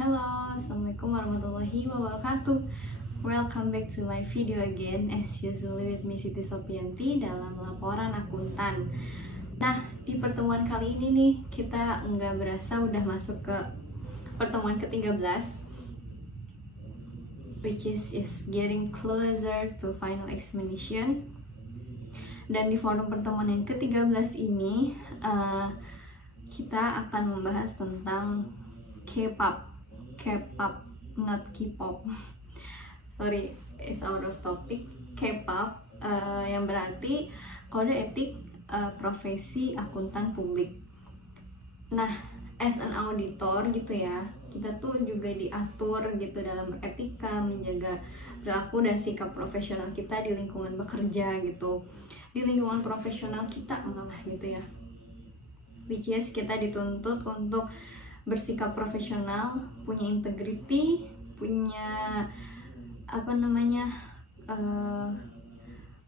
Halo, Assalamualaikum warahmatullahi wabarakatuh. Welcome back to my video again, as usually with me Siti Sopianti dalam laporan akuntan. Nah, di pertemuan kali ini nih, kita nggak berasa udah masuk ke pertemuan ke-13, which is getting closer to final examination. Dan di forum pertemuan yang ke-13 ini, kita akan membahas tentang K-pop, not K-pop. Sorry, it's out of topic. K-pop, yang berarti kode etik profesi akuntan publik. Nah, as an auditor gitu ya, kita tuh juga diatur gitu dalam beretika, menjaga perilaku dan sikap profesional kita di lingkungan bekerja gitu, di lingkungan profesional kita malah gitu ya. Which is kita dituntut untuk bersikap profesional, punya integrity, punya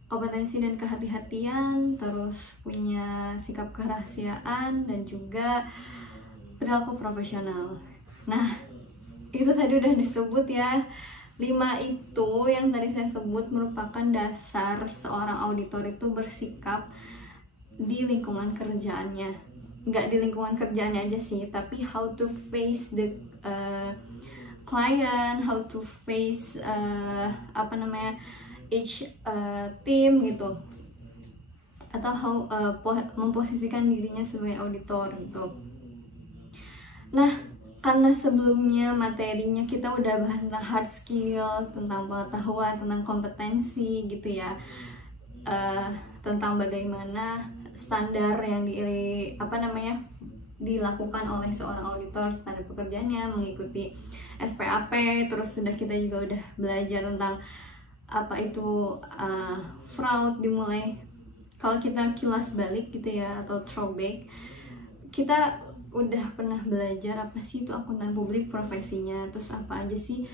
kompetensi dan kehati-hatian, terus punya sikap kerahasiaan dan juga perilaku profesional. Nah, itu tadi udah disebut ya. 5 itu yang tadi saya sebut merupakan dasar seorang auditor itu bersikap di lingkungan kerjaannya. Nggak di lingkungan kerjaannya aja sih, tapi how to face the client, how to face each team gitu, atau how memposisikan dirinya sebagai auditor gitu. Nah, karena sebelumnya materinya kita udah bahas tentang hard skill, tentang pengetahuan, tentang kompetensi gitu ya, tentang bagaimana standar yang dilakukan oleh seorang auditor, standar pekerjaannya, mengikuti SPAP. Terus kita juga udah belajar tentang apa itu fraud, dimulai kalau kita kilas balik gitu ya, atau throwback, kita udah pernah belajar apa sih itu akuntan publik profesinya, terus apa aja sih,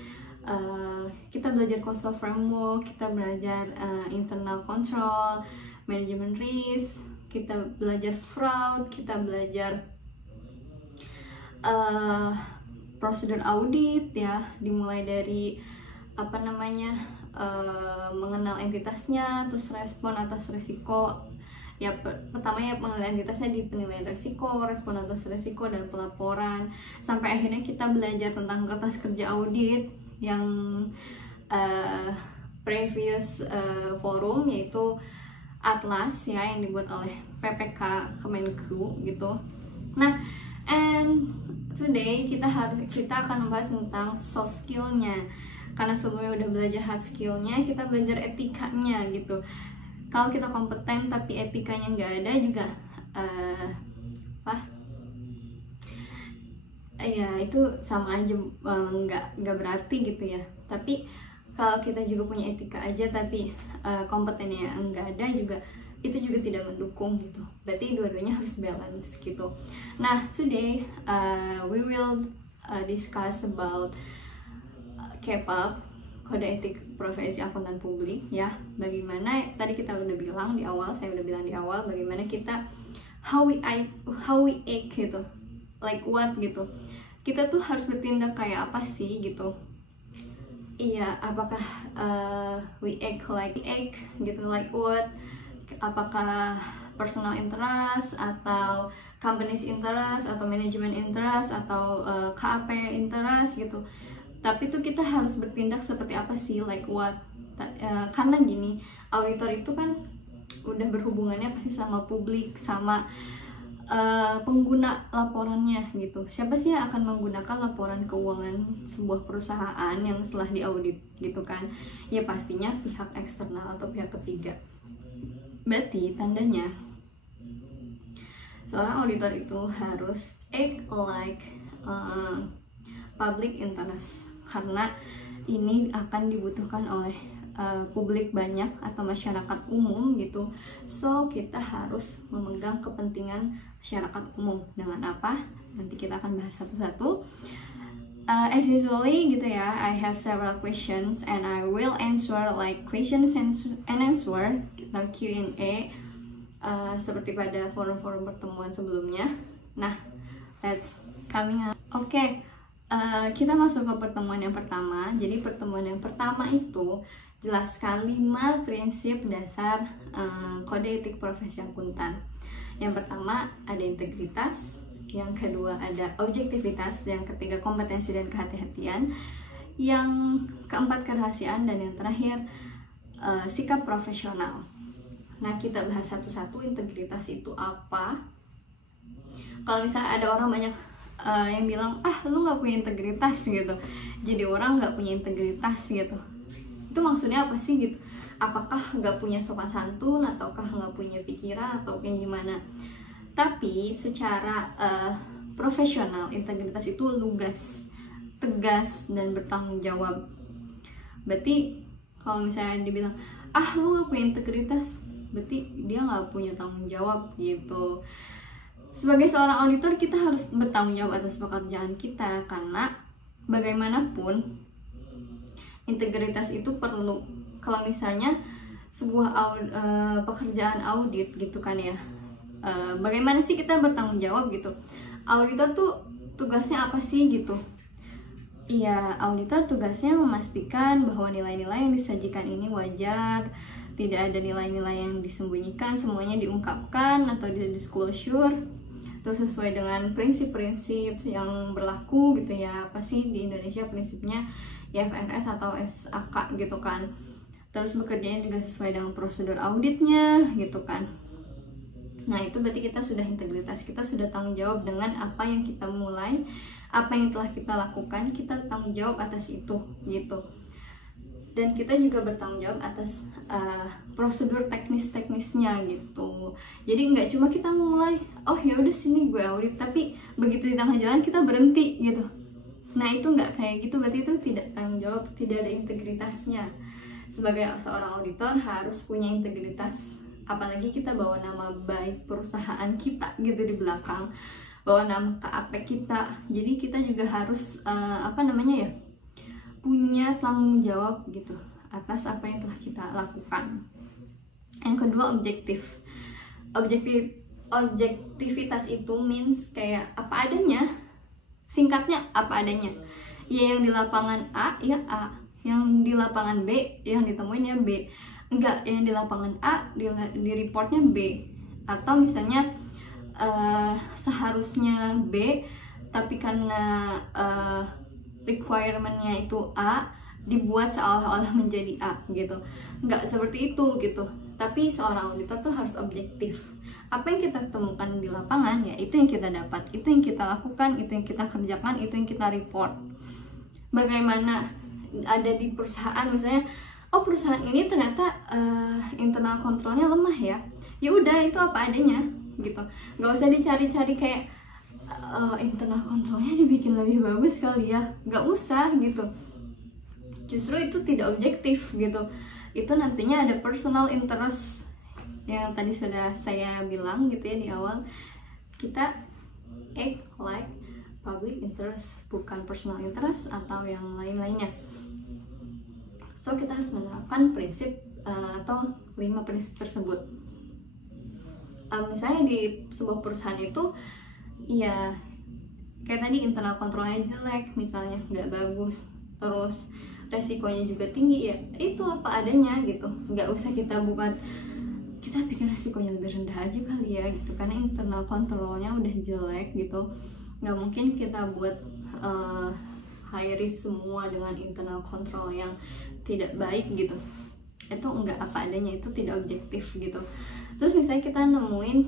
kita belajar cost of framework, kita belajar internal control, manajemen risk, kita belajar fraud, kita belajar prosedur audit ya, dimulai dari mengenal entitasnya, terus respon atas resiko ya. Pertama ya penilaian entitasnya di penilaian resiko, respon atas resiko, dan pelaporan, sampai akhirnya kita belajar tentang kertas kerja audit yang previous forum, yaitu Atlas ya, yang dibuat oleh PPK Kemenku gitu. Nah, and today kita akan membahas tentang soft skillnya, karena sebelumnya udah belajar hard skillnya, kita belajar etikanya gitu. Kalau kita kompeten tapi etikanya nggak ada juga ya itu sama aja, nggak berarti gitu ya. Tapi kalau kita juga punya etika aja tapi kompetennya nggak ada juga, itu juga tidak mendukung gitu. Berarti dua-duanya harus balance gitu. Nah, today we will discuss about K-pop, kode etik profesi akuntan publik ya. Bagaimana tadi kita udah bilang di awal, saya udah bilang di awal, bagaimana kita how we act gitu, like what gitu. Kita tuh harus bertindak kayak apa sih gitu. Iya, apakah we act gitu, like what? Apakah personal interest, atau company's interest, atau management interest, atau KAP interest gitu. Tapi tuh kita harus bertindak seperti apa sih, like what? Karena gini, auditor itu kan udah berhubungannya pasti sama publik, sama pengguna laporannya gitu. Siapa sih yang akan menggunakan laporan keuangan sebuah perusahaan yang setelah diaudit gitu kan? Ya pastinya pihak eksternal atau pihak ketiga. Berarti tandanya seorang auditor itu harus act like public interest, karena ini akan dibutuhkan oleh publik banyak atau masyarakat umum gitu. So kita harus memegang kepentingan masyarakat umum. Dengan apa? Nanti kita akan bahas satu-satu. As usually gitu ya, I have several questions and I will answer like questions and answer atau Q&A seperti pada forum-forum pertemuan sebelumnya. Nah, that's coming up. Oke. kita masuk ke pertemuan yang pertama. Jadi pertemuan yang pertama itu jelaskan 5 prinsip dasar kode etik profesi akuntan. Yang pertama ada integritas, yang kedua ada objektivitas, yang ketiga kompetensi dan kehati-hatian, yang keempat kerahasiaan, dan yang terakhir sikap profesional. Nah, kita bahas satu-satu. Integritas itu apa? Kalau misalnya ada orang banyak yang bilang, lu nggak punya integritas gitu, jadi orang nggak punya integritas gitu, itu maksudnya apa sih gitu? Apakah nggak punya sopan santun, ataukah nggak punya pikiran, atau kayak gimana? Tapi secara profesional, integritas itu lugas, tegas, dan bertanggung jawab. Berarti kalau misalnya dibilang, lu nggak punya integritas, berarti dia nggak punya tanggung jawab gitu. Sebagai seorang auditor, kita harus bertanggung jawab atas pekerjaan kita, karena bagaimanapun integritas itu perlu. Kalau misalnya sebuah pekerjaan audit gitu kan ya, bagaimana sih kita bertanggung jawab gitu? Auditor tuh tugasnya apa sih gitu? Iya, auditor tugasnya memastikan bahwa nilai-nilai yang disajikan ini wajar, tidak ada nilai-nilai yang disembunyikan, semuanya diungkapkan atau di-disclosure, terus sesuai dengan prinsip-prinsip yang berlaku gitu ya. Apa sih di Indonesia prinsipnya, IFRS atau SAK gitu kan. Terus bekerjanya juga sesuai dengan prosedur auditnya gitu kan. Nah, itu berarti kita sudah integritas, kita sudah tanggung jawab dengan apa yang kita mulai, apa yang telah kita lakukan, kita tanggung jawab atas itu gitu. Dan kita juga bertanggung jawab atas prosedur teknis-teknisnya gitu. Jadi nggak cuma kita mulai, ya udah sini gue audit, tapi begitu di tengah jalan kita berhenti gitu. Nah, itu nggak kayak gitu, berarti itu tidak tanggung jawab, tidak ada integritasnya. Sebagai seorang auditor harus punya integritas, apalagi kita bawa nama baik perusahaan kita gitu di belakang, bawa nama KAP kita. Jadi kita juga harus punya tanggung jawab gitu atas apa yang telah kita lakukan. Yang kedua, objektivitas itu means kayak apa adanya, singkatnya apa adanya. Ya, yang di lapangan A ya A, yang di lapangan B yang ditemuin ya B. Enggak, yang di lapangan A di reportnya B. Atau misalnya seharusnya B, tapi karena requirement-nya itu A, dibuat seolah-olah menjadi A gitu. Nggak seperti itu gitu. Tapi seorang auditor tuh harus objektif. Apa yang kita temukan di lapangan, ya itu yang kita dapat, itu yang kita lakukan, itu yang kita kerjakan, itu yang kita report. Bagaimana ada di perusahaan misalnya, perusahaan ini ternyata internal kontrolnya lemah ya. Ya udah, itu apa adanya gitu. Nggak usah dicari-cari kayak internal kontrolnya dibikin lebih bagus kali ya, nggak usah gitu. Justru itu tidak objektif gitu. Itu nantinya ada personal interest yang tadi sudah saya bilang gitu ya di awal. Kita act like public interest, bukan personal interest atau yang lain-lainnya. So kita harus menerapkan prinsip atau 5 prinsip tersebut. Misalnya di sebuah perusahaan itu ya kayak tadi, internal kontrolnya jelek misalnya, nggak bagus, terus resikonya juga tinggi, ya itu apa adanya gitu. Nggak usah kita bikin resikonya lebih rendah aja kali ya gitu, karena internal kontrolnya udah jelek gitu. Nggak mungkin kita buat high risk semua dengan internal control yang tidak baik gitu. Itu nggak apa adanya, itu tidak objektif gitu. Terus misalnya kita nemuin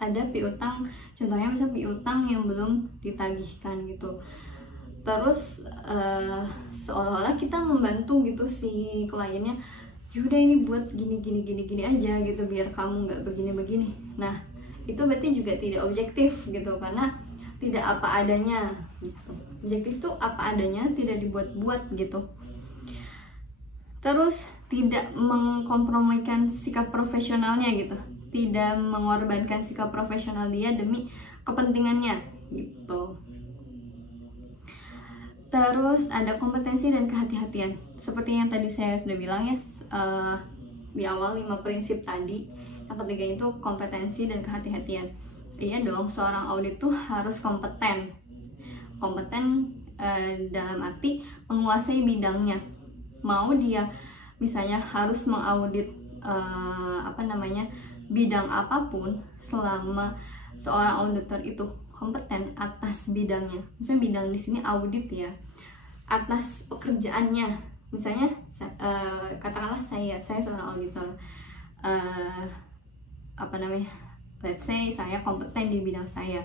ada piutang, contohnya misalnya piutang yang belum ditagihkan gitu, terus seolah-olah kita membantu gitu si kliennya, yaudah ini buat gini aja gitu biar kamu nggak begini. Nah, itu berarti juga tidak objektif gitu, karena tidak apa adanya gitu. Objektif tuh apa adanya, tidak dibuat-buat gitu. Terus tidak mengkompromikan sikap profesionalnya gitu, tidak mengorbankan sikap profesional dia demi kepentingannya gitu. Terus ada kompetensi dan kehati-hatian. Seperti yang tadi saya sudah bilang ya di awal, 5 prinsip tadi. Yang ketiga itu kompetensi dan kehati-hatian. Iya dong, seorang audit tuh harus kompeten. kompeten dalam arti menguasai bidangnya. Mau dia misalnya harus mengaudit bidang apapun, selama seorang auditor itu kompeten atas bidangnya. Misalnya bidang di sini audit ya, atas pekerjaannya. Misalnya katakanlah saya seorang auditor, let's say saya kompeten di bidang saya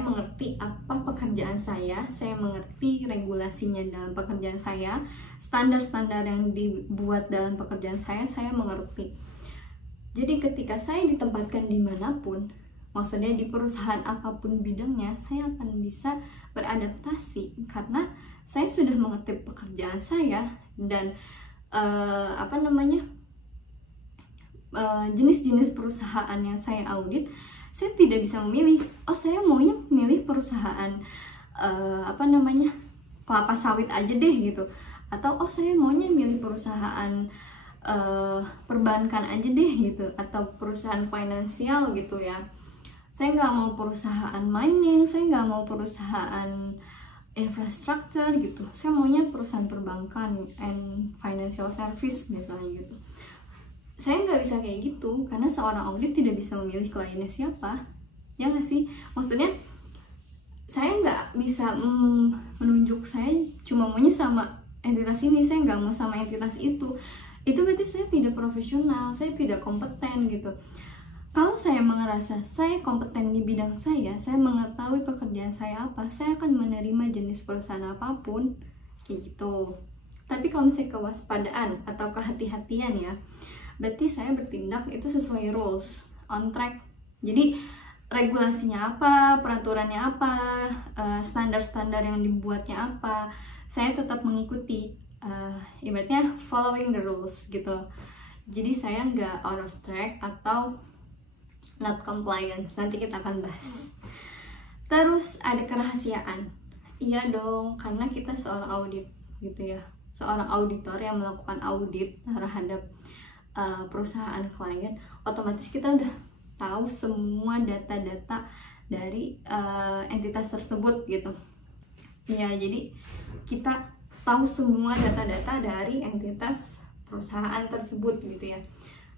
mengerti apa pekerjaan saya mengerti regulasinya dalam pekerjaan saya, standar-standar yang dibuat dalam pekerjaan saya mengerti. Jadi ketika saya ditempatkan dimanapun, maksudnya di perusahaan apapun bidangnya, saya akan bisa beradaptasi karena saya sudah mengerti pekerjaan saya dan jenis-jenis perusahaan yang saya audit. Saya tidak bisa memilih, saya maunya milih perusahaan kelapa sawit aja deh gitu, atau saya maunya milih perusahaan perbankan aja deh gitu, atau perusahaan finansial gitu ya. Saya nggak mau perusahaan mining, saya nggak mau perusahaan infrastruktur gitu, saya maunya perusahaan perbankan and financial service misalnya gitu. Saya nggak bisa kayak gitu, karena seorang audit tidak bisa memilih kliennya siapa, ya nggak sih? Maksudnya saya nggak bisa menunjuk saya cuma maunya sama entitas ini, saya nggak mau sama entitas itu berarti saya tidak profesional, saya tidak kompeten gitu. Kalau saya merasa saya kompeten di bidang saya mengetahui pekerjaan saya apa, saya akan menerima jenis perusahaan apapun, kayak gitu. Tapi kalau misalnya kewaspadaan atau kehati-hatian ya, berarti saya bertindak itu sesuai rules, on track. Jadi regulasinya apa, peraturannya apa, standar-standar yang dibuatnya apa, saya tetap mengikuti, ibaratnya following the rules gitu. Jadi saya nggak out of track atau not compliance, nanti kita akan bahas. Terus ada kerahasiaan. Iya dong, karena kita seorang audit gitu ya, seorang auditor yang melakukan audit terhadap perusahaan klien, otomatis kita udah tahu semua data-data dari entitas tersebut gitu ya. Jadi kita tahu semua data-data dari entitas perusahaan tersebut gitu ya,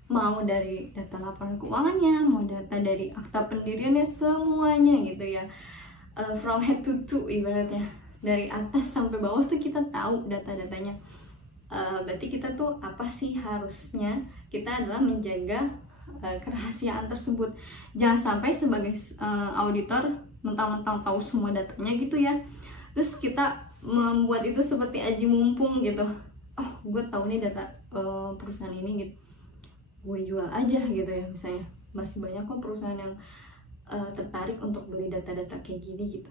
mau dari data laporan keuangannya, mau data dari akta pendiriannya, semuanya gitu ya, from head to toe ibaratnya, dari atas sampai bawah tuh kita tahu data-datanya. Berarti kita tuh apa sih, harusnya kita adalah menjaga kerahasiaan tersebut. Jangan sampai sebagai auditor mentang-mentang tahu semua datanya gitu ya, terus kita membuat itu seperti aji mumpung gitu. Gue tahu nih data perusahaan ini gitu, gue jual aja gitu ya. Misalnya masih banyak kok perusahaan yang tertarik untuk beli data-data kayak gini gitu.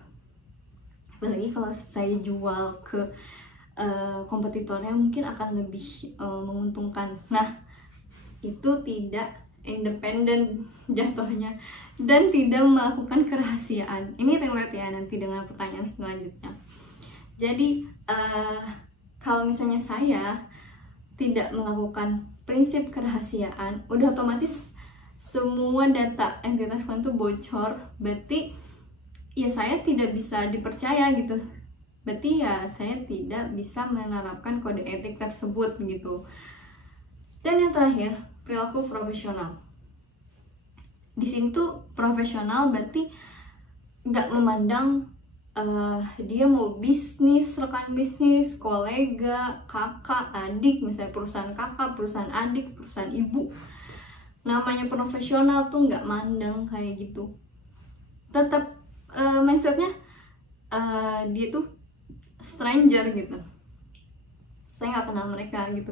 Apalagi kalau saya jual ke kompetitornya, mungkin akan lebih menguntungkan. Nah, itu tidak independen jatuhnya dan tidak melakukan kerahasiaan. Ini relate ya nanti dengan pertanyaan selanjutnya. Jadi kalau misalnya saya tidak melakukan prinsip kerahasiaan, udah otomatis semua data entitas klien itu bocor, berarti ya saya tidak bisa dipercaya gitu. Berarti ya saya tidak bisa menerapkan kode etik tersebut gitu. Dan yang terakhir, perilaku profesional. Di sini tuh profesional berarti nggak memandang dia mau bisnis, rekan bisnis, kolega, kakak, adik, misalnya perusahaan kakak, perusahaan adik, perusahaan ibu. Namanya profesional tuh nggak mandang kayak gitu. Tetap mindsetnya dia tuh stranger gitu, saya nggak kenal mereka gitu.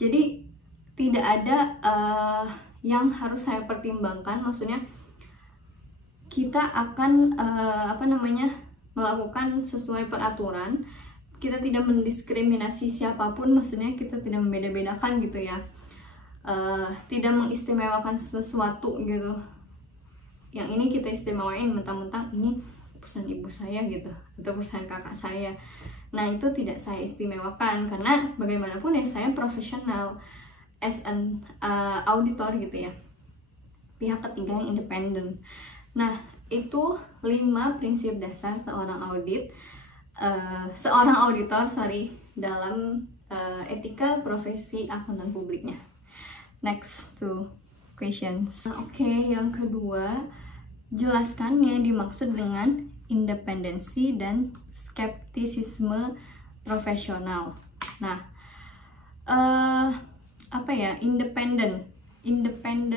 Jadi tidak ada yang harus saya pertimbangkan, maksudnya kita akan melakukan sesuai peraturan, kita tidak mendiskriminasi siapapun, maksudnya kita tidak membeda-bedakan gitu ya, tidak mengistimewakan sesuatu gitu. Yang ini kita istimewain mentang-mentang ini perusahaan ibu saya gitu, atau perusahaan kakak saya. Nah, itu tidak saya istimewakan, karena bagaimanapun ya saya profesional as an auditor gitu ya, pihak ketiga yang independen. Nah, itu 5 prinsip dasar seorang auditor dalam etika profesi akuntan publiknya. Next to questions. Oke, yang kedua, jelaskan yang dimaksud dengan independensi dan skeptisisme profesional. Nah, apa ya, independen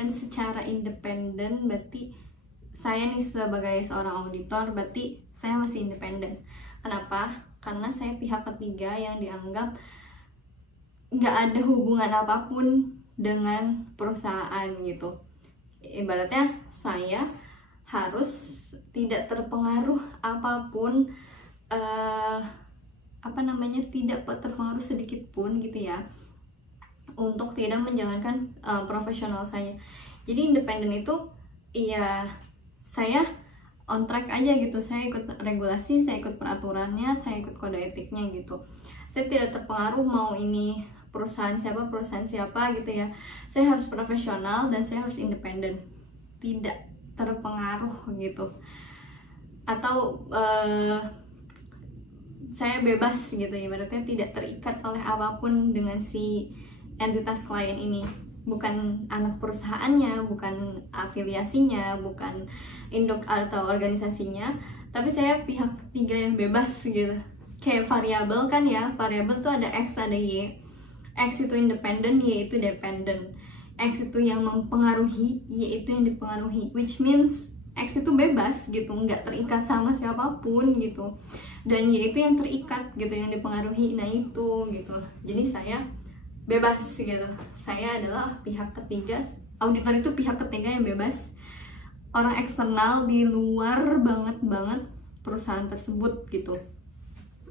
secara independen berarti saya nih sebagai seorang auditor berarti saya masih independen. Kenapa? Karena saya pihak ketiga yang dianggap nggak ada hubungan apapun dengan perusahaan gitu. Ibaratnya saya harus tidak terpengaruh apapun, tidak terpengaruh sedikit pun gitu ya, untuk tidak menjalankan profesional saya. Jadi independen itu ya saya on track aja gitu, saya ikut regulasi, saya ikut peraturannya, saya ikut kode etiknya gitu. Saya tidak terpengaruh mau ini perusahaan siapa gitu ya. Saya harus profesional dan saya harus independen, tidak terpengaruh gitu. Atau saya bebas gitu, ibaratnya tidak terikat oleh apapun dengan si entitas klien ini. Bukan anak perusahaannya, bukan afiliasinya, bukan induk atau organisasinya, tapi saya pihak ketiga yang bebas gitu. Kayak variabel kan ya, variabel tuh ada X ada Y. X itu independen, Y itu dependent. X itu yang mempengaruhi, Y itu yang dipengaruhi, which means X itu bebas gitu, nggak terikat sama siapapun gitu, dan Y itu yang terikat gitu, yang dipengaruhi. Nah itu gitu, jadi saya bebas gitu. Saya adalah pihak ketiga, auditor itu pihak ketiga yang bebas, orang eksternal di luar banget perusahaan tersebut gitu,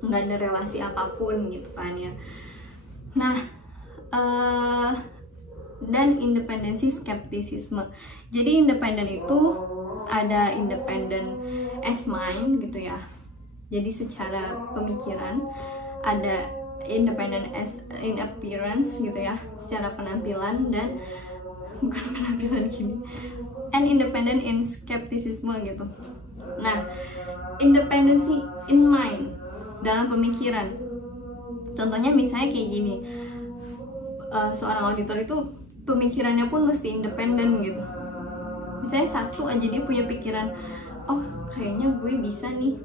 nggak ada relasi apapun gitu kan ya. Nah, dan independensi skeptisisme. Jadi independen itu ada independen as mind gitu ya, jadi secara pemikiran. Ada independent as in appearance gitu ya, secara penampilan, dan bukan penampilan gini, and independent in skepticism gitu. Nah, independency in mind, dalam pemikiran. Contohnya misalnya kayak gini, seorang auditor itu pemikirannya pun mesti independen gitu. Misalnya satu aja dia punya pikiran, oh kayaknya gue bisa nih,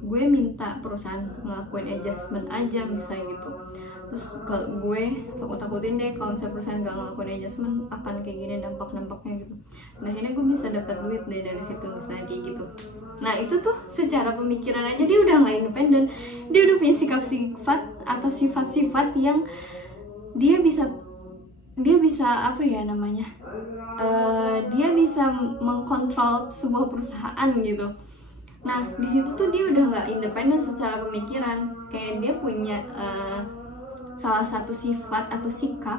gue minta perusahaan ngelakuin adjustment aja misalnya gitu. Terus gue takut-takutin deh kalau misalnya perusahaan gak ngelakuin adjustment akan kayak gini dampak-dampaknya gitu. Nah akhirnya gue bisa dapat duit deh dari situ misalnya kayak gitu. Nah itu tuh secara pemikiran aja dia udah gak independen. Dia udah punya sikap-sifat atau sifat-sifat yang dia bisa apa ya namanya, dia bisa mengkontrol sebuah perusahaan gitu. Nah di situ tuh dia udah nggak independen secara pemikiran, kayak dia punya salah satu sifat atau sikap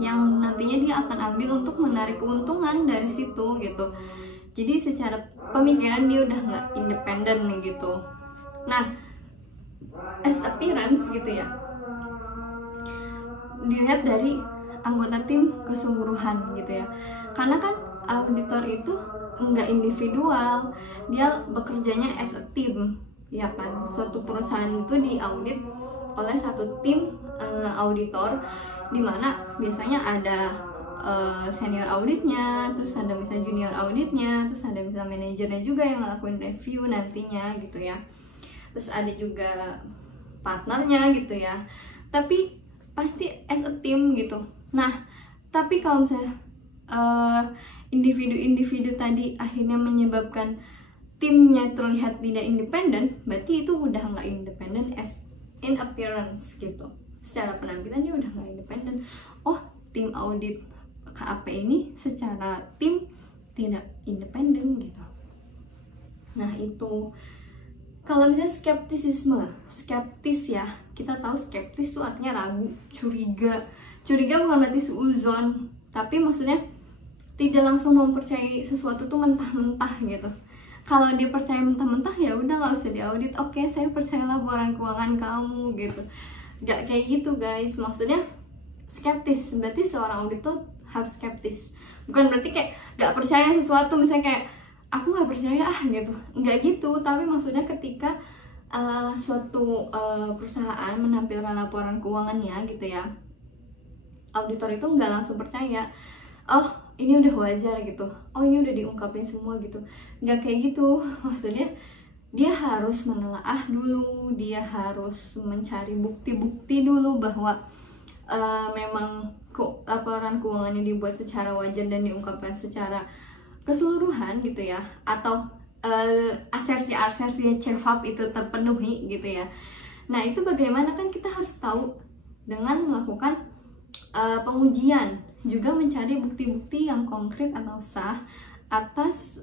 yang nantinya dia akan ambil untuk menarik keuntungan dari situ gitu. Jadi secara pemikiran dia udah nggak independen gitu. Nah as appearance gitu ya, dilihat dari anggota tim keseluruhan gitu ya, karena kan auditor itu enggak individual, dia bekerjanya as a team ya kan. Suatu perusahaan itu diaudit oleh satu tim auditor, dimana biasanya ada senior auditnya, terus ada misalnya junior auditnya, terus ada misalnya manajernya juga yang ngelakuin review nantinya gitu ya, terus ada juga partnernya gitu ya, tapi pasti as a team gitu. Nah tapi kalau misalnya individu-individu tadi akhirnya menyebabkan timnya terlihat tidak independen, berarti itu udah nggak independen as in appearance gitu. Secara penampilan dia udah nggak independen. Oh, tim audit KAP ini secara tim tidak independen gitu. Nah itu kalau misalnya skeptis ya, kita tahu skeptis itu artinya ragu, curiga bukan berarti suuzon, tapi maksudnya tidak langsung mempercayai sesuatu tuh mentah-mentah gitu. Kalau dia percaya mentah-mentah ya udah nggak usah diaudit. Oke, saya percaya laporan keuangan kamu gitu. Nggak kayak gitu guys. Maksudnya skeptis berarti seorang auditor harus skeptis, Bukan berarti kayak nggak percaya sesuatu, misalnya kayak aku nggak percaya gitu, nggak gitu. Tapi maksudnya ketika suatu perusahaan menampilkan laporan keuangannya gitu ya, auditor itu nggak langsung percaya, oh ini udah wajar gitu, oh ini udah diungkapin semua gitu, nggak kayak gitu. Maksudnya dia harus menelaah dulu, dia harus mencari bukti-bukti dulu bahwa memang laporan keuangannya dibuat secara wajar dan diungkapkan secara keseluruhan gitu ya, atau asersi-asersi CFAP itu terpenuhi gitu ya. Nah itu bagaimana, kan kita harus tahu dengan melakukan pengujian, juga mencari bukti-bukti yang konkret atau sah atas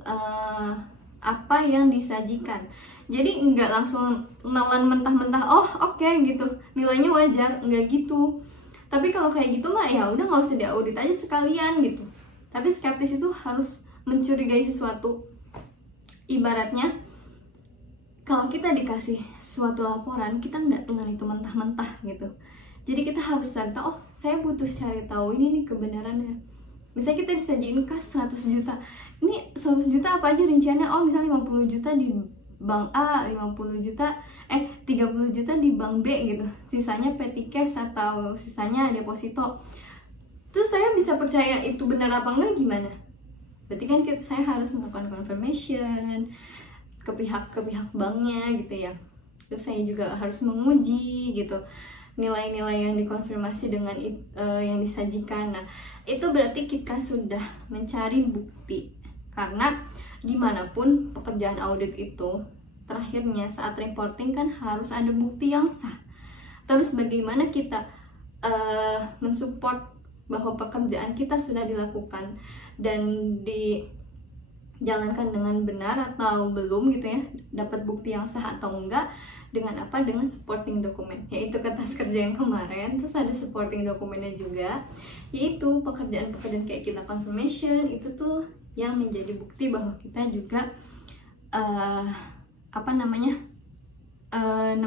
apa yang disajikan. Jadi nggak langsung menelan mentah-mentah, oh oke gitu, nilainya wajar, nggak gitu. Tapi kalau kayak gitu mah ya udah nggak usah diaudit aja sekalian gitu. Tapi skeptis itu harus mencurigai sesuatu. Ibaratnya kalau kita dikasih suatu laporan, kita nggak telan itu mentah-mentah gitu. Jadi kita harus cari tahu, oh saya butuh cari tahu ini nih kebenarannya. Misalnya kita disajiin kas 100 juta, ini 100 juta apa aja rinciannya, oh misalnya 50 juta di bank A, 30 juta di bank B gitu, sisanya petty cash atau sisanya deposito. Terus saya bisa percaya itu benar apa enggak gimana? Berarti kan saya harus melakukan confirmation ke pihak banknya gitu ya. Terus saya juga harus menguji gitu nilai-nilai yang dikonfirmasi dengan yang disajikan. Nah itu berarti kita sudah mencari bukti, karena gimana pun pekerjaan audit itu terakhirnya saat reporting kan harus ada bukti yang sah. Terus bagaimana kita mensupport bahwa pekerjaan kita sudah dilakukan dan dijalankan dengan benar atau belum gitu ya, dapat bukti yang sah atau enggak, dengan apa? Dengan supporting dokumen, yaitu kertas kerja yang kemarin. Terus ada supporting dokumennya juga, yaitu pekerjaan-pekerjaan kayak kita confirmation, itu tuh yang menjadi bukti bahwa kita juga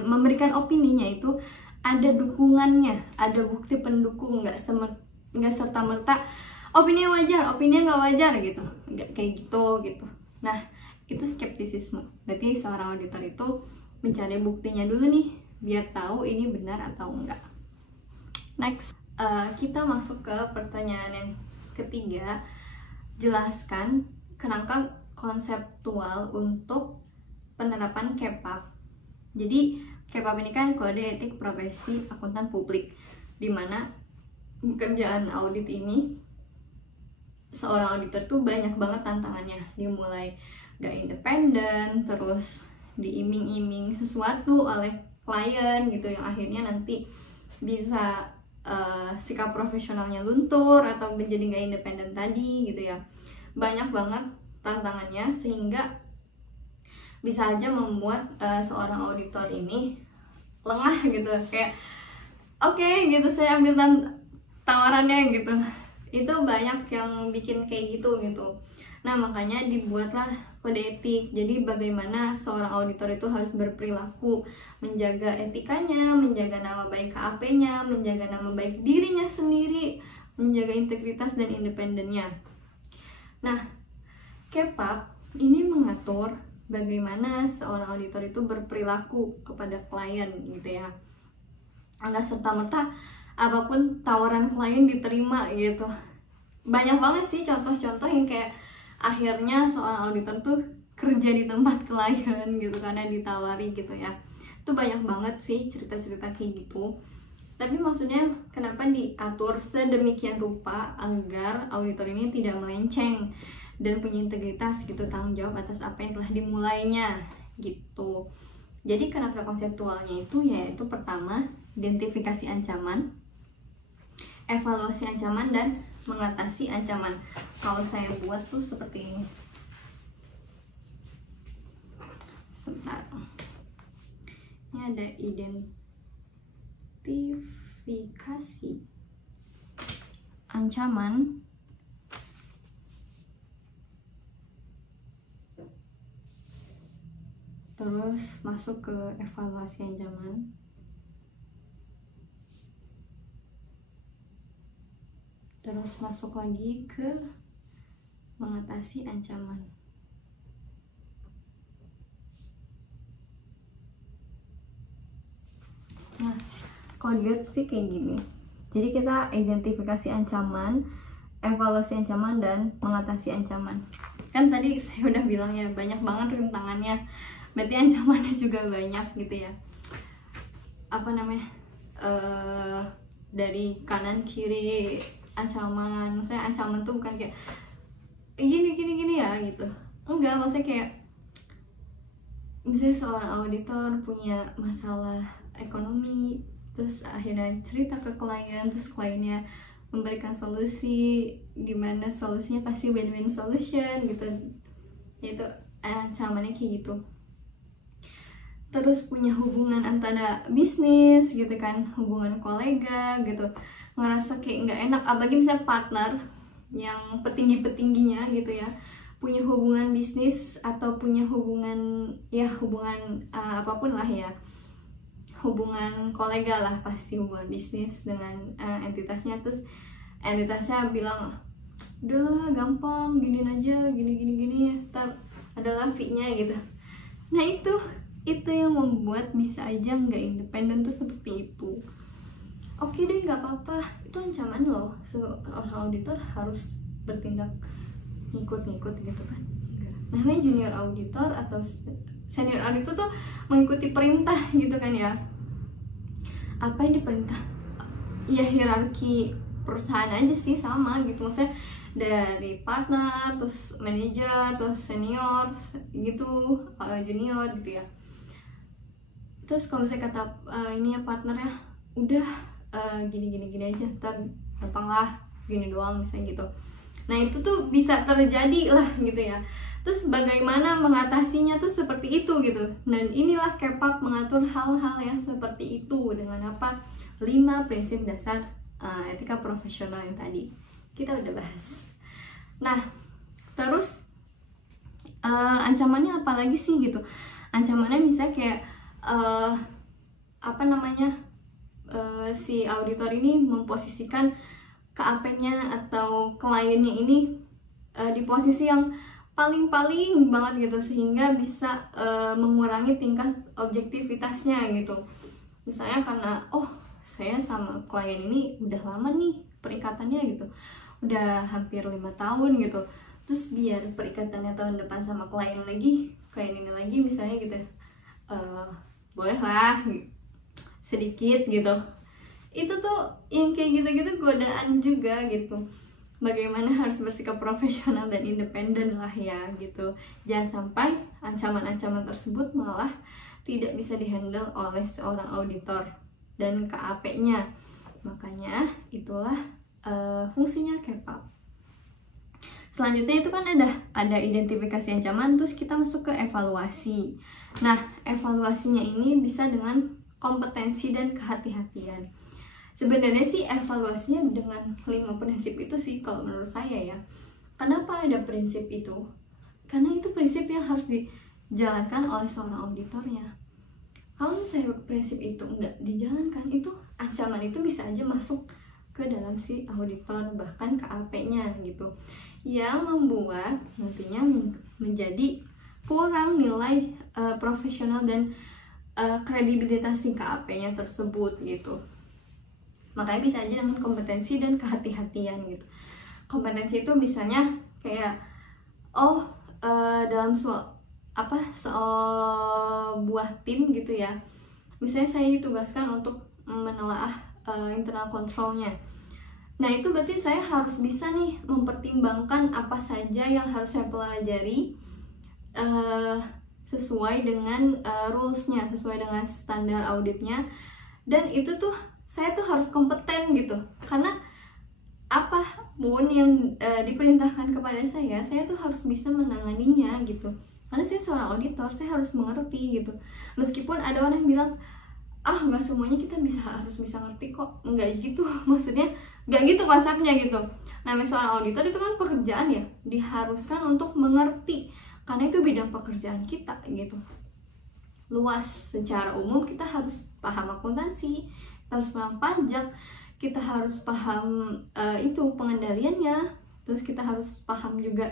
memberikan opininya itu ada dukungannya, ada bukti pendukung, nggak serta-merta opini wajar, opini nggak wajar gitu, nggak kayak gitu. Nah itu skeptisisme. Berarti seorang auditor itu mencari buktinya dulu nih, biar tahu ini benar atau enggak. Next, kita masuk ke pertanyaan yang ketiga. Jelaskan kerangka konseptual untuk penerapan KEPAP. Jadi KEPAP ini kan kode etik profesi akuntan publik, dimana kerjaan audit ini, seorang auditor tuh banyak banget tantangannya. Dimulai gak independen, terus diiming-iming sesuatu oleh klien gitu, yang akhirnya nanti bisa sikap profesionalnya luntur atau menjadi gak independen tadi gitu ya. Banyak banget tantangannya, sehingga bisa aja membuat seorang auditor ini lengah gitu, kayak oke, gitu saya ambil tawarannya gitu. Itu banyak yang bikin kayak gitu. Nah makanya dibuatlah kode etik. Jadi bagaimana seorang auditor itu harus berperilaku, menjaga etikanya, menjaga nama baik KAP-nya, menjaga nama baik dirinya sendiri, menjaga integritas dan independennya. Nah KEPAP ini mengatur bagaimana seorang auditor itu berperilaku kepada klien gitu ya. Enggak serta-merta apapun tawaran klien diterima gitu. Banyak banget sih contoh-contoh yang kayak akhirnya seorang auditor tuh kerja di tempat klien gitu karena ditawari gitu ya. Itu banyak banget sih cerita-cerita kayak gitu. Tapi maksudnya kenapa diatur sedemikian rupa agar auditor ini tidak melenceng dan punya integritas gitu, tanggung jawab atas apa yang telah dimulainya gitu. Jadi kerangka konseptualnya itu yaitu pertama, identifikasi ancaman, evaluasi ancaman, dan mengatasi ancaman. Kalau saya buat tuh seperti ini. Sebentar. Ini ada identifikasi ancaman, terus masuk ke evaluasi ancaman, terus masuk lagi ke mengatasi ancaman. Nah, kalau dia sih kayak gini. Jadi kita identifikasi ancaman, evaluasi ancaman, dan mengatasi ancaman. Kan tadi saya udah bilang ya, banyak banget rintangannya. Berarti ancamannya juga banyak gitu ya. Apa namanya? Dari kanan kiri ancaman. Maksudnya ancaman tuh bukan kayak gini ya gitu. Enggak, maksudnya kayak misalnya seorang auditor punya masalah ekonomi, terus akhirnya cerita ke klien, terus kliennya memberikan solusi, dimana solusinya pasti win-win solution gitu, itu ancamannya kayak gitu. Terus punya hubungan antara bisnis gitu kan, hubungan kolega gitu, ngerasa kayak nggak enak, apalagi misalnya partner yang petinggi-petingginya gitu ya, punya hubungan bisnis atau punya hubungan apapun lah ya, hubungan kolega lah, pasti hubungan bisnis dengan entitasnya. Terus entitasnya bilang udah gampang, giniin aja, gini ntar adalah fee-nya gitu. Nah itu yang membuat bisa aja nggak independen tuh seperti itu. Oke deh, nggak apa-apa, itu ancaman loh, seorang auditor harus bertindak ngikut gitu kan. Namanya junior auditor atau senior auditor tuh mengikuti perintah gitu kan ya. Apa yang diperintah ya, hierarki perusahaan aja sih sama gitu, maksudnya dari partner, terus manajer, terus senior gitu, junior gitu ya. Terus kalau misalnya kata ini ya partnernya udah gini aja, ntar gampang lah, gini doang misalnya gitu. Nah itu tuh bisa terjadi lah gitu ya. Terus bagaimana mengatasinya tuh seperti itu gitu. Dan inilah K-pop mengatur hal-hal yang seperti itu dengan apa? 5 prinsip dasar etika profesional yang tadi kita udah bahas. Nah terus ancamannya apa lagi sih gitu? Ancamannya misalnya kayak si auditor ini memposisikan KAP-nya atau kliennya ini di posisi yang paling banget gitu, sehingga bisa mengurangi tingkat objektivitasnya gitu. Misalnya karena saya sama klien ini udah lama nih perikatannya gitu, udah hampir 5 tahun gitu. Terus biar perikatannya tahun depan sama klien ini lagi misalnya gitu, boleh lah sedikit gitu. Itu tuh yang kayak gitu-gitu godaan juga gitu. Bagaimana harus bersikap profesional dan independen lah ya gitu. Jangan sampai ancaman-ancaman tersebut malah tidak bisa dihandle oleh seorang auditor dan KAP-nya. Makanya itulah fungsinya K-pop. Selanjutnya itu kan ada identifikasi ancaman, terus kita masuk ke evaluasi. Nah, evaluasinya ini bisa dengan kompetensi dan kehati-hatian. Sebenarnya sih evaluasinya dengan 5 prinsip itu sih kalau menurut saya ya. Kenapa ada prinsip itu? Karena itu prinsip yang harus dijalankan oleh seorang auditornya. Kalau misalnya prinsip itu nggak dijalankan, itu ancaman itu bisa aja masuk ke dalam si auditor, bahkan KAP-nya gitu, yang membuat nantinya menjadi kurang nilai profesional dan kredibilitas si KAP-nya tersebut gitu. Makanya bisa aja dengan kompetensi dan kehati-hatian gitu. Kompetensi itu misalnya kayak dalam sebuah tim gitu ya. Misalnya saya ditugaskan untuk menelaah internal control-nya. Nah itu berarti saya harus bisa nih mempertimbangkan apa saja yang harus saya pelajari sesuai dengan rules-nya, sesuai dengan standar auditnya. Dan itu tuh saya tuh harus kompeten gitu, karena apapun yang diperintahkan kepada saya tuh harus bisa menanganinya gitu. Karena saya seorang auditor, saya harus mengerti gitu. Meskipun ada orang yang bilang, nggak semuanya kita harus bisa ngerti kok. Nggak gitu, maksudnya nggak gitu konsepnya gitu. Namanya seorang auditor itu kan pekerjaan ya, diharuskan untuk mengerti, karena itu bidang pekerjaan kita gitu. Luas, secara umum kita harus paham akuntansi, kita harus paham pajak, kita harus paham itu pengendaliannya, terus kita harus paham juga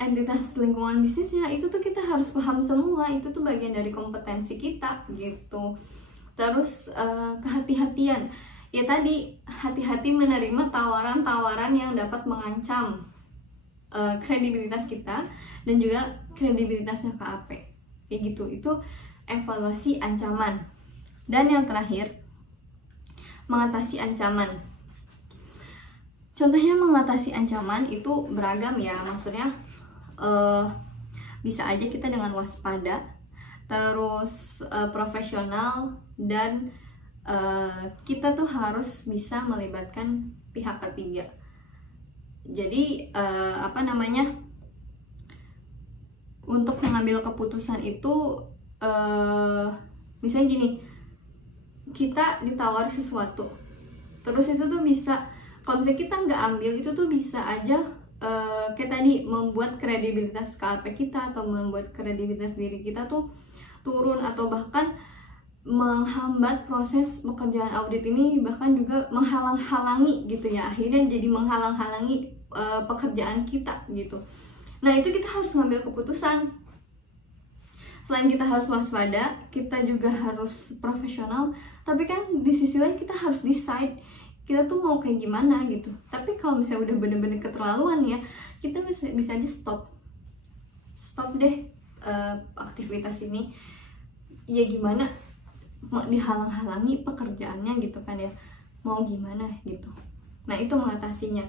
entitas lingkungan bisnisnya, itu tuh kita harus paham semua, itu tuh bagian dari kompetensi kita gitu. Terus kehati-hatian, ya tadi, hati-hati menerima tawaran-tawaran yang dapat mengancam kredibilitas kita dan juga kredibilitasnya KAP, kayak gitu. Itu evaluasi ancaman. Dan yang terakhir, mengatasi ancaman. Contohnya mengatasi ancaman itu beragam ya, maksudnya bisa aja kita dengan waspada, terus profesional, dan kita tuh harus bisa melibatkan pihak ketiga. Jadi untuk mengambil keputusan itu misalnya gini, kita ditawari sesuatu, terus itu tuh bisa, kalau misalnya kita nggak ambil, itu tuh bisa aja kayak tadi, membuat kredibilitas KAP kita atau membuat kredibilitas diri kita tuh turun, atau bahkan menghambat proses pekerjaan audit ini, bahkan juga menghalang-halangi gitu ya, akhirnya jadi menghalang-halangi pekerjaan kita gitu. Nah itu kita harus ngambil keputusan. Selain kita harus waspada, kita juga harus profesional, tapi kan di sisi lain kita harus decide kita tuh mau kayak gimana gitu. Tapi kalau misalnya udah bener-bener keterlaluan ya, kita bisa aja stop deh aktivitas ini. Ya gimana, mau dihalang-halangi pekerjaannya gitu kan ya, mau gimana gitu. Nah itu mengatasinya.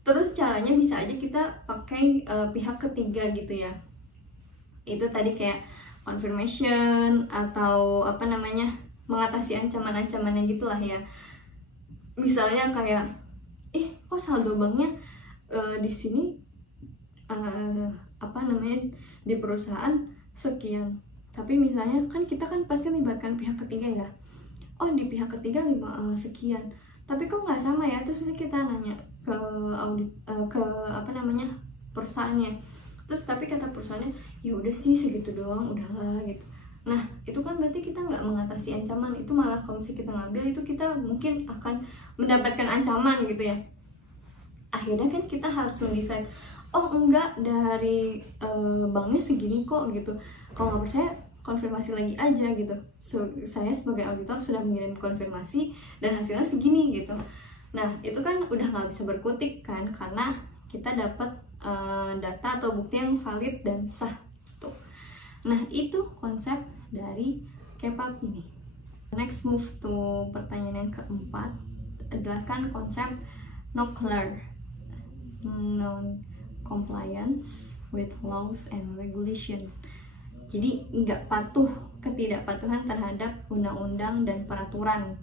Terus caranya bisa aja kita pakai pihak ketiga gitu ya. Itu tadi kayak confirmation atau mengatasi ancaman-ancamannya gitulah ya. Misalnya kayak, kok saldo banknya di sini di perusahaan sekian, tapi misalnya kan kita kan pasti libatkan pihak ketiga ya, di pihak ketiga sekian, tapi kok nggak sama ya. Terus misalnya kita nanya ke audit perusahaannya, terus tapi kata perusahaannya ya udah sih segitu doang, udahlah gitu. Nah itu kan berarti kita nggak mengatasi ancaman, itu malah kalau misalnya kita ngambil itu kita mungkin akan mendapatkan ancaman gitu ya. Akhirnya kan kita harus mendesain, enggak, dari banknya segini kok gitu. Kalau nggak percaya, konfirmasi lagi aja gitu. Saya sebagai auditor sudah mengirim konfirmasi dan hasilnya segini gitu. Nah itu kan udah nggak bisa berkutik kan, karena kita dapat data atau bukti yang valid dan sah tuh. Nah itu konsep dari KPAP ini. Next move to pertanyaan yang keempat, jelaskan konsep NOCLAR, non-compliance with laws and regulation. Jadi ketidakpatuhan terhadap undang-undang dan peraturan,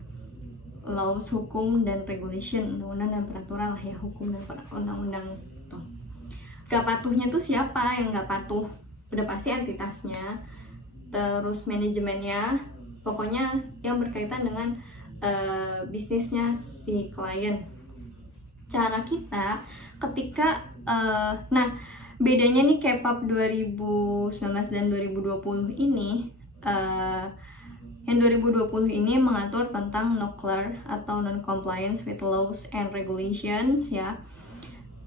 laws, hukum dan regulation, undang-undang dan peraturan lah ya, hukum dan undang-undang tuh. Gak patuhnya tuh siapa yang gak patuh? Udah pasti entitasnya, terus manajemennya, pokoknya yang berkaitan dengan bisnisnya si klien. Cara kita ketika bedanya nih KPAP 2019 dan 2020 ini, yang 2020 ini mengatur tentang NOCLAR atau non-compliance with laws and regulations ya.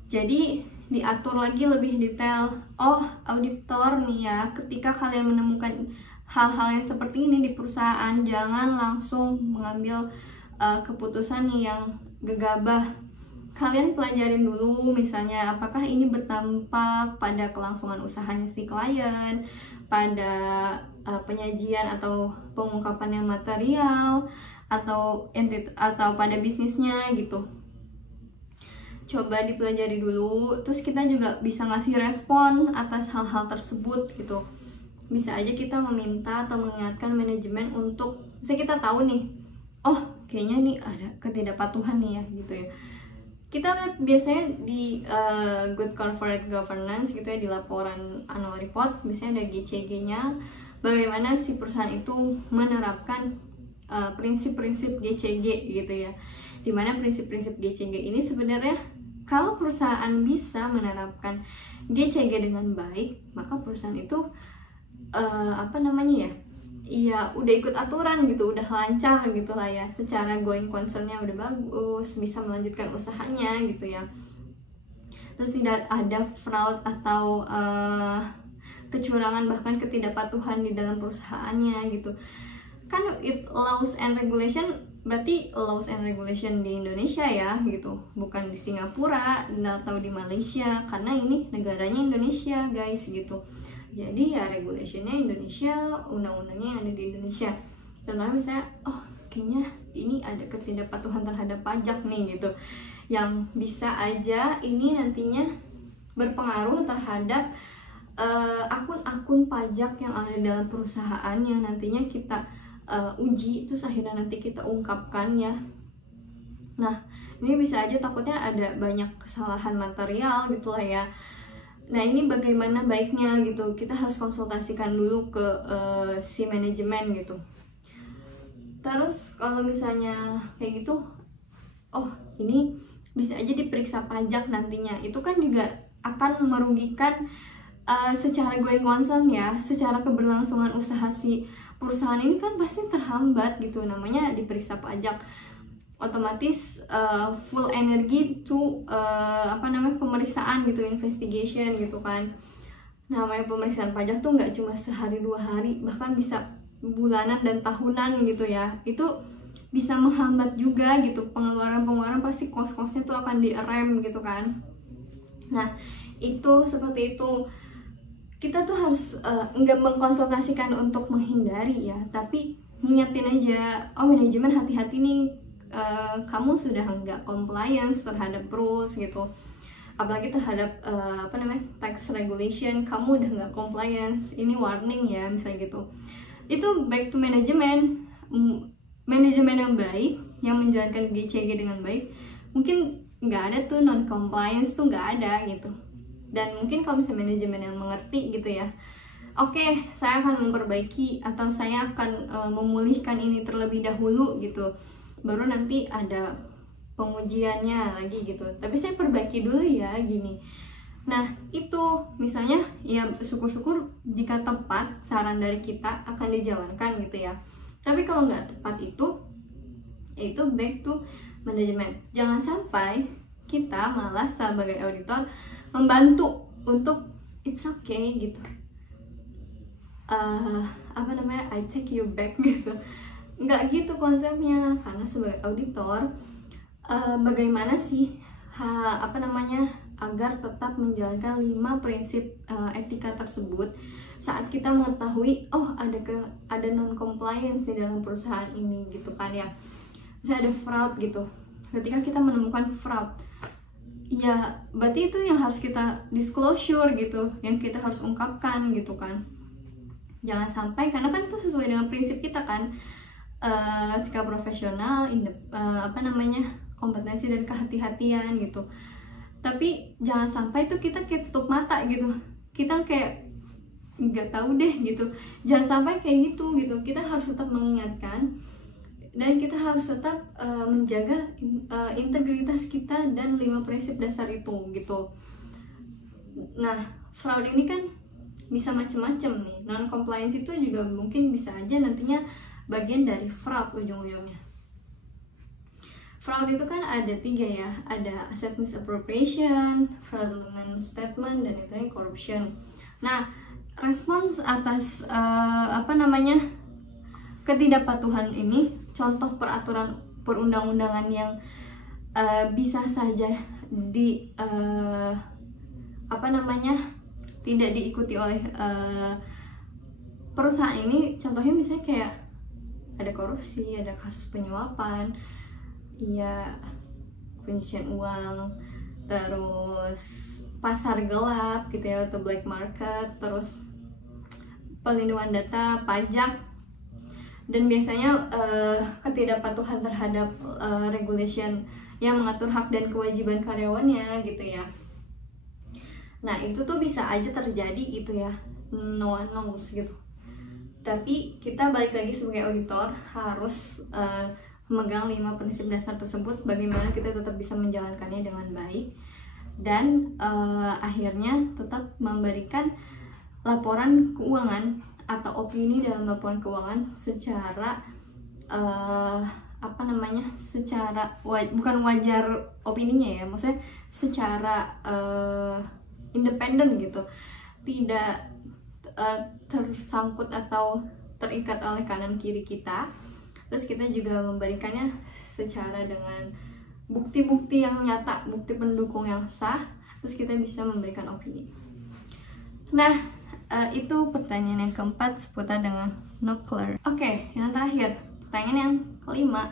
Jadi diatur lagi lebih detail. Auditor nih ya, ketika kalian menemukan hal-hal yang seperti ini di perusahaan, jangan langsung mengambil keputusan nih yang gegabah. Kalian pelajarin dulu, misalnya apakah ini berdampak pada kelangsungan usahanya si klien, pada penyajian atau pengungkapan yang material, atau pada bisnisnya gitu. Coba dipelajari dulu, terus kita juga bisa ngasih respon atas hal-hal tersebut gitu. Bisa aja kita meminta atau mengingatkan manajemen untuk, misalnya kita tahu nih, kayaknya nih ada ketidakpatuhan nih ya gitu ya. Kita lihat biasanya di Good Corporate Governance gitu ya, di laporan annual report biasanya ada GCG-nya, bagaimana si perusahaan itu menerapkan prinsip-prinsip GCG gitu ya. Dimana prinsip-prinsip GCG ini sebenarnya kalau perusahaan bisa menerapkan GCG dengan baik, maka perusahaan itu ya udah ikut aturan gitu, udah lancar gitu lah ya, secara going concern-nya udah bagus, bisa melanjutkan usahanya gitu ya. terus tidak ada fraud atau kecurangan bahkan ketidakpatuhan di dalam perusahaannya gitu. Kan laws and regulation berarti laws and regulation di Indonesia ya gitu, bukan di Singapura atau di Malaysia, karena ini negaranya Indonesia guys gitu. Jadi ya regulationnya Indonesia, undang-undangnya yang ada di Indonesia. Contohnya misalnya, oh kayaknya ini ada ketidakpatuhan terhadap pajak nih gitu, yang bisa aja ini nantinya berpengaruh terhadap akun-akun pajak yang ada dalam perusahaan yang nantinya kita uji, terus akhirnya nanti kita ungkapkan ya. Nah ini bisa aja takutnya ada banyak kesalahan material gitu lah ya. Nah ini bagaimana baiknya gitu, kita harus konsultasikan dulu ke si manajemen gitu. Terus kalau misalnya kayak gitu, oh ini bisa aja diperiksa pajak nantinya, itu kan juga akan merugikan secara going concern ya, secara keberlangsungan usaha si perusahaan ini kan pasti terhambat gitu. Namanya diperiksa pajak, otomatis full energi to pemeriksaan gitu, investigation gitu kan. Namanya pemeriksaan pajak tuh nggak cuma sehari 2 hari, bahkan bisa bulanan dan tahunan gitu ya. Itu bisa menghambat juga gitu pengeluaran pasti kos-kosnya tuh akan direm gitu kan. Nah itu seperti itu, kita tuh harus nggak mengkonsultasikan untuk menghindari ya, tapi ngingetin aja, oh manajemen hati-hati nih, kamu sudah nggak compliance terhadap rules gitu, apalagi terhadap tax regulation, kamu udah nggak compliance, ini warning ya misalnya gitu. Itu back to manajemen yang baik, yang menjalankan GCG dengan baik, mungkin nggak ada tuh non compliance tuh, nggak ada gitu. Dan mungkin kalau misalnya manajemen yang mengerti gitu ya, oke, saya akan memperbaiki atau saya akan memulihkan ini terlebih dahulu gitu, baru nanti ada pengujiannya lagi gitu, tapi saya perbaiki dulu ya gini. Nah itu misalnya ya syukur-syukur jika tepat saran dari kita akan dijalankan gitu ya. Tapi kalau nggak tepat itu back to manajemen. Jangan sampai kita malah sebagai auditor membantu untuk it's okay gitu, I take you back gitu. Nggak gitu konsepnya, karena sebagai auditor bagaimana sih agar tetap menjalankan 5 prinsip etika tersebut saat kita mengetahui oh ada non compliance di dalam perusahaan ini gitu kan ya. Misalnya ada fraud gitu, ketika kita menemukan fraud ya berarti itu yang harus kita disclosure gitu, yang kita harus ungkapkan gitu kan. Jangan sampai, karena kan itu sesuai dengan prinsip kita kan, sikap profesional, kompetensi dan kehati-hatian gitu. Tapi jangan sampai itu kita kayak tutup mata gitu, kita kayak nggak tahu deh gitu. Jangan sampai kayak gitu. Kita harus tetap mengingatkan dan kita harus tetap menjaga integritas kita dan 5 prinsip dasar itu gitu. Nah fraud ini kan bisa macam-macam nih. Non compliance itu juga mungkin bisa aja nantinya bagian dari fraud ujung-ujungnya. Fraud itu kan ada 3 ya, ada asset misappropriation, fraudulent statement, dan itu corruption. Nah respons atas ketidakpatuhan ini, contoh peraturan perundang-undangan yang bisa saja tidak diikuti oleh perusahaan ini. Contohnya misalnya kayak ada korupsi, ada kasus penyuapan, ya pencucian uang, terus pasar gelap gitu ya, atau black market, terus perlindungan data, pajak, dan biasanya ketidakpatuhan terhadap regulation yang mengatur hak dan kewajiban karyawannya gitu ya. Nah itu tuh bisa aja terjadi gitu ya, no one knows gitu. Tapi kita balik lagi sebagai auditor harus memegang 5 prinsip dasar tersebut, bagaimana kita tetap bisa menjalankannya dengan baik dan akhirnya tetap memberikan laporan keuangan atau opini dalam laporan keuangan secara bukan wajar opininya ya, maksudnya secara independen gitu, tidak tersangkut atau terikat oleh kanan kiri kita. Terus kita juga memberikannya secara dengan bukti-bukti yang nyata, bukti pendukung yang sah, terus kita bisa memberikan opini. Nah, itu pertanyaan yang keempat seputar dengan nuclear. Oke, yang terakhir, pertanyaan yang kelima.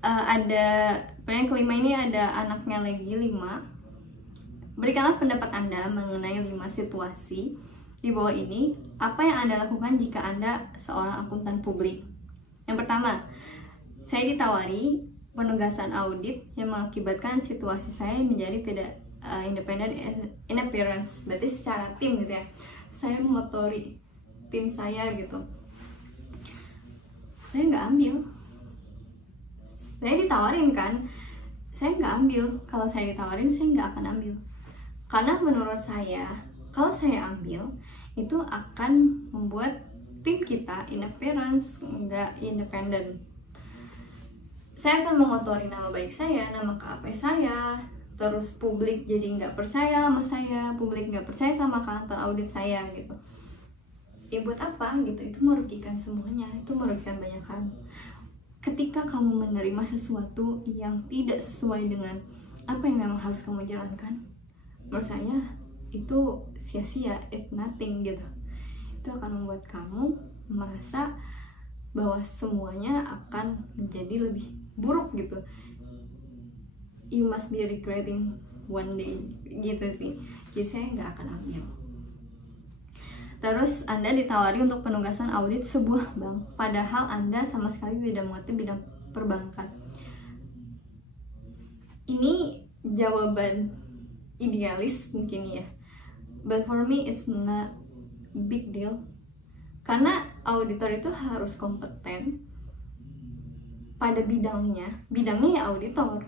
Pertanyaan kelima ini ada anaknya lagi 5. Berikanlah pendapat Anda mengenai 5 situasi di bawah ini. Apa yang Anda lakukan jika Anda seorang akuntan publik? Yang pertama, saya ditawari penugasan audit yang mengakibatkan situasi saya menjadi tidak independent in appearance, berarti secara tim gitu ya. Saya mengotori tim saya gitu. Saya nggak ambil. Saya ditawarin kan, saya nggak ambil. Kalau saya ditawarin, saya nggak akan ambil. Karena menurut saya, kalau saya ambil, itu akan membuat tim kita in appearance, nggak independen. Saya akan mengotori nama baik saya, nama KAP saya, terus publik jadi nggak percaya sama saya, publik nggak percaya sama kantor audit saya gitu. Ya buat apa gitu, itu merugikan semuanya, itu merugikan banyak hal. Ketika kamu menerima sesuatu yang tidak sesuai dengan apa yang memang harus kamu jalankan, menurut saya itu sia-sia, it's nothing gitu. Itu akan membuat kamu merasa bahwa semuanya akan menjadi lebih buruk gitu. You must be regretting one day gitu sih. Jadi saya nggak akan ambil. Terus Anda ditawari untuk penugasan audit sebuah bank, padahal Anda sama sekali tidak mengerti bidang perbankan. Ini jawaban idealis mungkin ya, but for me it's not big deal. Karena auditor itu harus kompeten pada bidangnya ya auditor.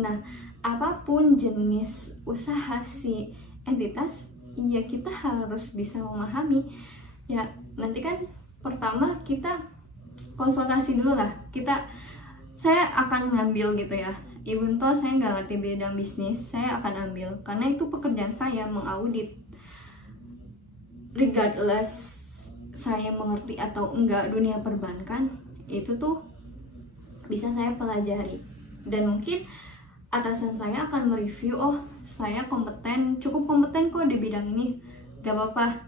Nah, apapun jenis usaha si entitas, iya kita harus bisa memahami. Ya nanti kan pertama kita konsultasi dulu lah. Saya akan ngambil gitu ya, even though saya nggak ngerti bidang bisnis, saya akan ambil karena itu pekerjaan saya, mengaudit. Regardless saya mengerti atau enggak dunia perbankan, itu tuh bisa saya pelajari. Dan mungkin atasan saya akan mereview, oh saya kompeten, cukup kompeten kok di bidang ini, gak apa-apa.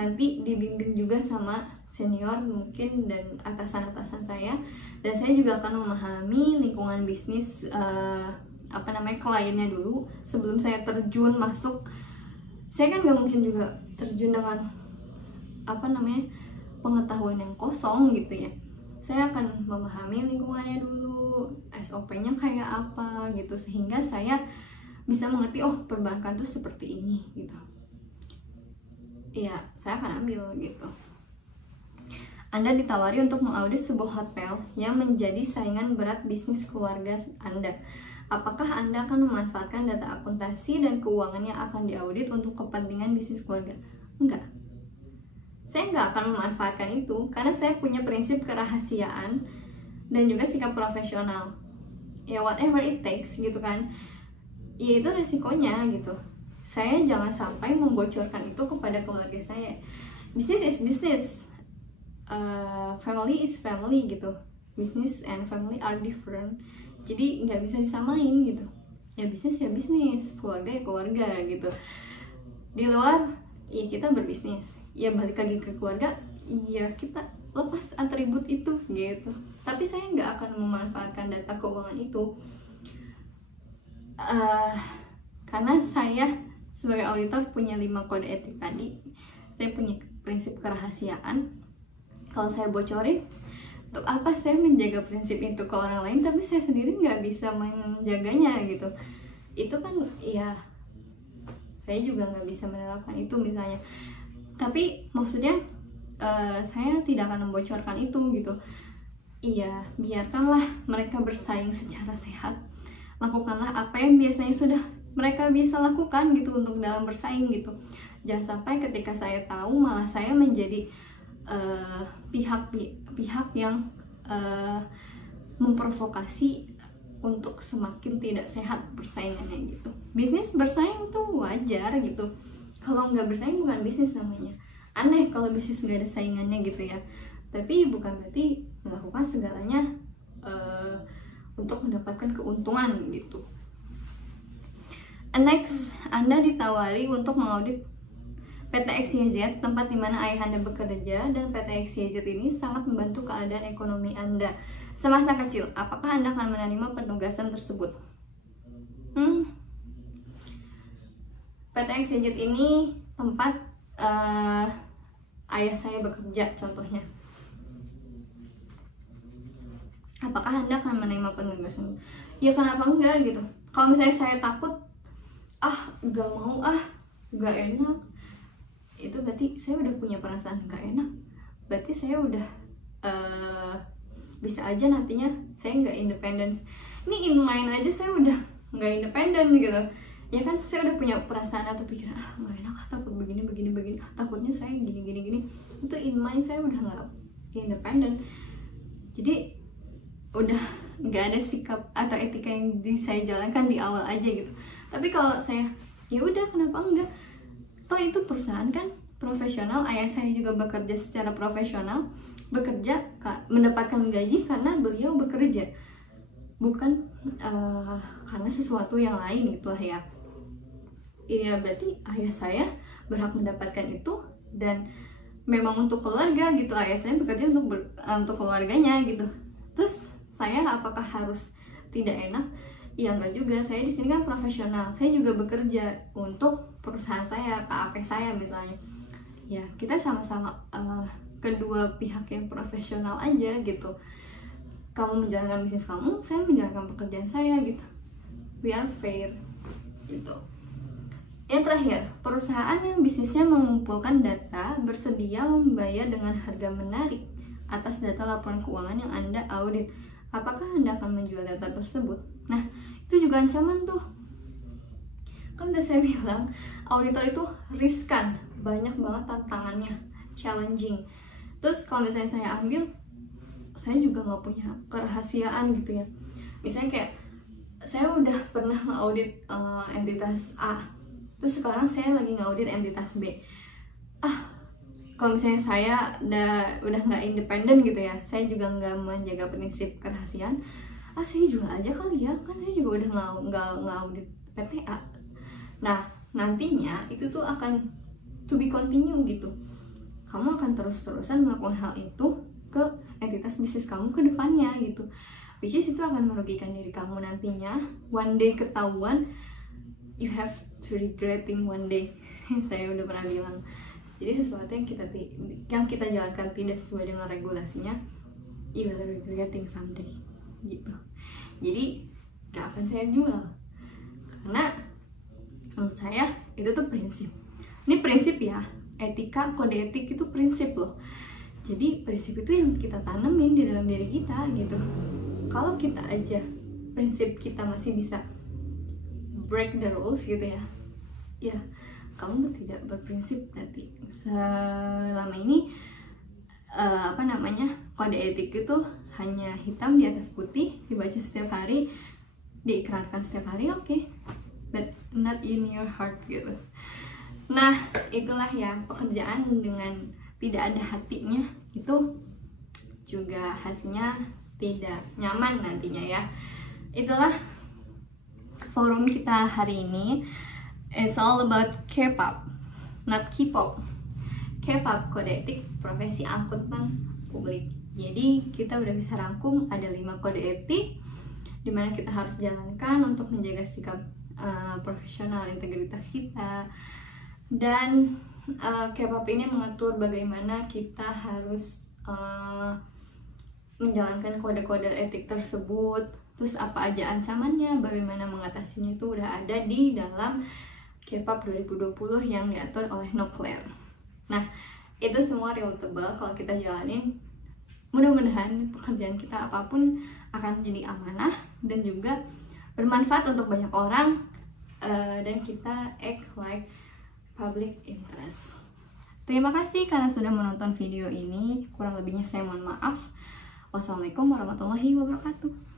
Nanti dibimbing juga sama senior mungkin dan atasan-atasan saya, dan saya juga akan memahami lingkungan bisnis kliennya dulu sebelum saya terjun masuk. Saya kan gak mungkin juga terjun dengan pengetahuan yang kosong gitu ya. Saya akan memahami lingkungannya dulu, SOP-nya kayak apa gitu, sehingga saya bisa mengerti, oh perbankan tuh seperti ini gitu. Iya, saya akan ambil gitu. Anda ditawari untuk mengaudit sebuah hotel yang menjadi saingan berat bisnis keluarga Anda. Apakah Anda akan memanfaatkan data akuntansi dan keuangan yang akan diaudit untuk kepentingan bisnis keluarga? Enggak. Saya nggak akan memanfaatkan itu karena saya punya prinsip kerahasiaan dan juga sikap profesional. Ya whatever it takes gitu kan. Ya itu resikonya gitu. Saya jangan sampai membocorkan itu kepada keluarga saya. Business is business. Family is family gitu. Business and family are different. Jadi nggak bisa disamain gitu. Ya bisnis, keluarga ya keluarga gitu. Di luar ya kita berbisnis. Ya balik lagi ke keluarga, iya kita lepas atribut itu gitu. Tapi saya nggak akan memanfaatkan data keuangan itu karena saya sebagai auditor punya 5 kode etik tadi. Saya punya prinsip kerahasiaan. Kalau saya bocorin, untuk apa saya menjaga prinsip itu ke orang lain tapi saya sendiri nggak bisa menjaganya gitu. Itu kan ya saya juga nggak bisa menerapkan itu misalnya. Tapi maksudnya saya tidak akan membocorkan itu gitu. Iya, biarkanlah mereka bersaing secara sehat. Lakukanlah apa yang biasanya sudah mereka biasa lakukan gitu untuk dalam bersaing gitu. Jangan sampai ketika saya tahu malah saya menjadi pihak yang memprovokasi untuk semakin tidak sehat persaingannya gitu. Bisnis bersaing itu wajar gitu. Kalau nggak bersaing bukan bisnis namanya. Aneh kalau bisnis nggak ada saingannya gitu ya. Tapi bukan berarti melakukan segalanya untuk mendapatkan keuntungan gitu. Next, Anda ditawari untuk mengaudit PT XYZ, tempat di mana ayah Anda bekerja, dan PT XYZ ini sangat membantu keadaan ekonomi Anda semasa kecil. Apakah Anda akan menerima penugasan tersebut? PT XYZ ini tempat ayah saya bekerja contohnya. Apakah Anda akan menerima penugasan? Ya kenapa enggak gitu. Kalau misalnya saya takut, gak mau, gak enak, itu berarti saya udah punya perasaan gak enak. Berarti saya udah bisa aja nantinya saya nggak independen. Ini in mind aja saya udah nggak independen gitu ya kan. Saya udah punya perasaan atau pikiran nggak enak, takut begini, takutnya saya gini. Itu in mind saya udah nggak independen. Jadi udah nggak ada sikap atau etika yang saya jalankan di awal aja gitu. Tapi kalau saya ya udah, kenapa enggak, toh itu perusahaan kan profesional, ayah saya juga bekerja secara profesional, bekerja mendapatkan gaji karena beliau bekerja, bukan karena sesuatu yang lain gitu lah ya. Iya, berarti ayah saya berhak mendapatkan itu, dan memang untuk keluarga gitu. Ayah saya bekerja untuk keluarganya gitu. Terus saya apakah harus tidak enak? Ya enggak juga. Saya di sini kan profesional. Saya juga bekerja untuk perusahaan saya, KAP saya misalnya. Ya, kita sama-sama kedua pihak yang profesional aja gitu. Kamu menjalankan bisnis kamu, saya menjalankan pekerjaan saya gitu. We are fair gitu. Yang terakhir, perusahaan yang bisnisnya mengumpulkan data bersedia membayar dengan harga menarik atas data laporan keuangan yang Anda audit. Apakah Anda akan menjual data tersebut? Nah, itu juga ancaman tuh. Kan udah saya bilang, auditor itu riskan, banyak banget tantangannya, challenging. Terus kalau misalnya saya ambil, saya juga nggak punya kerahasiaan gitu ya. Misalnya kayak saya udah pernah ngaudit entitas A, terus sekarang saya lagi ngaudit entitas B. Kalau misalnya saya udah nggak independen gitu ya, saya juga nggak menjaga prinsip kerahasiaan, saya jual aja kali ya, kan saya juga udah nggak ngaudit PTA. Nah, nantinya itu tuh akan to be continue gitu. Kamu akan terus-terusan melakukan hal itu ke entitas bisnis kamu ke depannya gitu. Which is itu akan merugikan diri kamu nantinya. One day ketahuan, you have to regretting one day. Saya udah pernah bilang. Jadi sesuatu yang kita jalankan tidak sesuai dengan regulasinya, you will regretting someday gitu. Jadi gak akan saya jual, karena menurut saya itu tuh prinsip. Ini prinsip ya, etika, kode etik itu prinsip loh. Jadi prinsip itu yang kita tanemin di dalam diri kita gitu. Kalau kita aja prinsip kita masih bisa break the rules gitu ya, ya kamu tidak berprinsip nanti. Selama ini kode etik itu hanya hitam di atas putih, dibaca setiap hari, diikrarkan setiap hari, oke, but not in your heart gitu. Nah, itulah ya, pekerjaan dengan tidak ada hatinya itu juga hasilnya tidak nyaman nantinya ya. Itulah forum kita hari ini. It's all about K-pop, not K-pop. K-pop, kode etik profesi angkutan publik. Jadi kita udah bisa rangkum ada 5 kode etik dimana kita harus jalankan untuk menjaga sikap profesional, integritas kita. Dan K-pop ini mengatur bagaimana kita harus menjalankan kode-kode etik tersebut. Terus apa aja ancamannya, bagaimana mengatasinya, itu udah ada di dalam K-pop 2020 yang diatur oleh Noclair. Nah, itu semua relatable kalau kita jalanin. Mudah-mudahan pekerjaan kita apapun akan menjadi amanah dan juga bermanfaat untuk banyak orang, dan kita act like public interest. Terima kasih karena sudah menonton video ini. Kurang lebihnya saya mohon maaf. Wassalamualaikum warahmatullahi wabarakatuh.